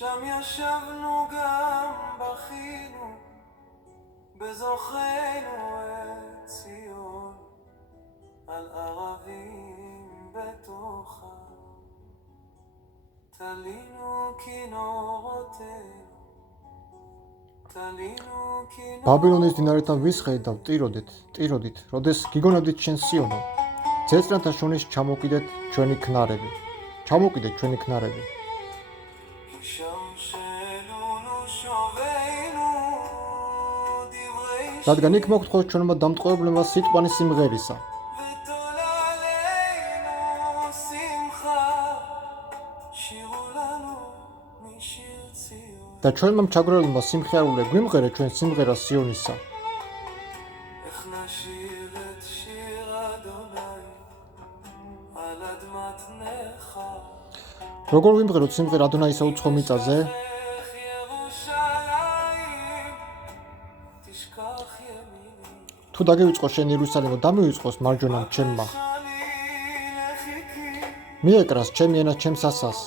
שם ישבנו גם בכינו בזוכנו את ציון על ערבים בתוכה תלינו כינורותינו ბაბილონის დინარეთან ვისხეიდავ ტიროდით, როდეს გიგონებდით შენ სიონო. ძეწნათა შუნის ჩამოკიდეთ ჩვენი ქნარები. რადგან იქ მოგთხოვთ ჩვენმა დამტყუებლებმა სიტყვანი სიმღერისა. და ჩვენმა მჩაგვრელებმა სიმხიარულე გვიმღერე ჩვენ სიმღერა სიონისა. როგორ ვიმღეროთ სიმღერა ადონაისა უცხო მიწაზე? თუ დაგივიწყო შენ იერუსალიმო, დამივიწყოს მარჯვენამ ჩემმა. მიეკრას ჩემი ენა ჩემს ასას.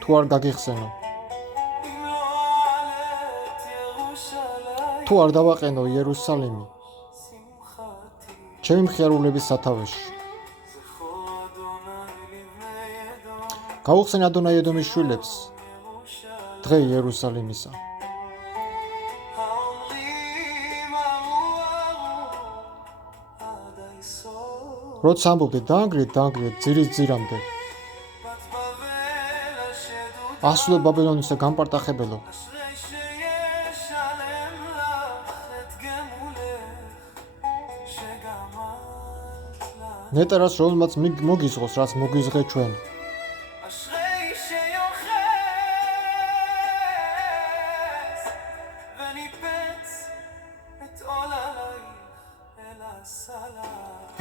თუ არ გაგიხსენო. თუ არ დავაყენო იერუსალიმი ჩემი მხიარულების სათავეში. გავუხსენე ადონაი ედომის შვილებს დღე იერუსალიმისა. როცა ამბობდი დაანგრიეთ ძირის ძირამდე. ასულო ბაბილონისა გამპარტახებელო. ნეტარას რომელმაც მოგიზღოს რაც მოგიზღე ჩვენ.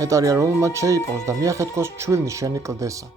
ნეტარია რომელმაც შეიპყროს და მიახეთქოს ჩვილნი შენი კლდესა.